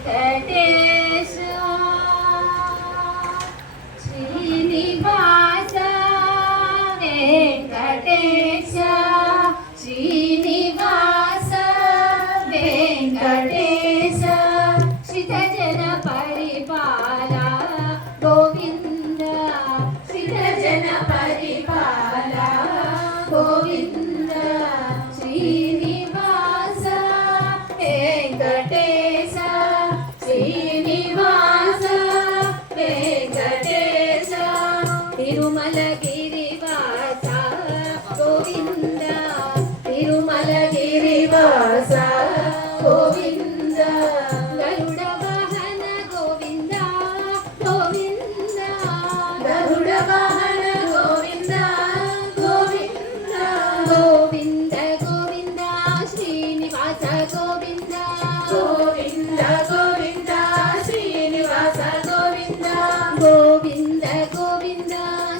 వెంకటేశ శ్రీనివాస వెంకటేశ శ్రీనివాస వెంకటేశ శ్రీజన పరిపాల గోవింద శ్రీజన పరిపాల గోవింద శ్రీనివాస వెంకటేశ శ్రీనివాస వెంకటేశ తిరుమలగిరివాస గోవింద తిరుమలగిరివాస గోవింద గరుడ వాహన గోవింద గోవింద గరుడ వాహన గోవింద గోవింద గోవింద గోవింద శ్రీనివాస గోవింద గోవింద గోవింద శ్రీనివాస గోవింద గోవింద గోవింద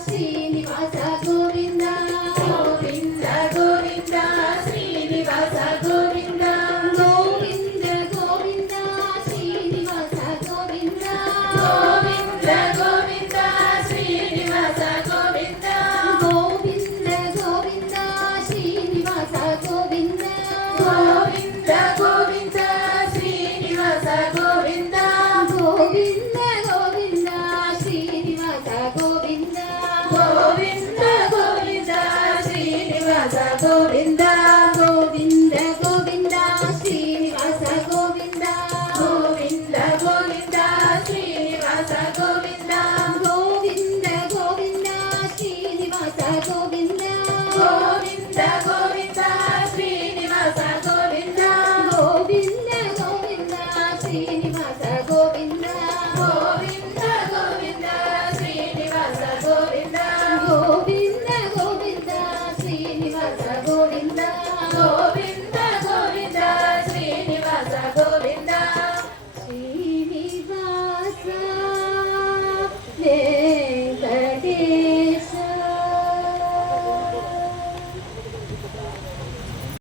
శ్రీనివాస గోవింద గోవింద గోవింద శ్రీనివాస గోవింద గోవింద గోవింద శ్రీనివాస గోవింద గోవింద గోవింద శ్రీనివాస గోవింద గోవింద గోవింద శ్రీనివాస గోవింద గోవింద గోవింద శ్రీనివాస గోవింద గోవింద గోవింద శ్రీనివాస గోవింద గోవింద గోవింద శ్రీనివాస గోవింద గోవింద గోవింద శ్రీనివాస గోవింద గోవింద గోవింద శ్రీనివాస గోవింద గోవింద గోవింద శ్రీనివాస గోవింద గోవింద గోవింద శ్రీనివాస గోవింద గోవింద గోవింద శ్రీనివాస గోవింద గోవింద గోవింద శ్రీనివాస గోవింద గోవింద గోవింద శ్రీనివాస గోవింద గోవింద గోవింద శ్రీనివాస గోవింద శ్రీనివాస వెంకటేశ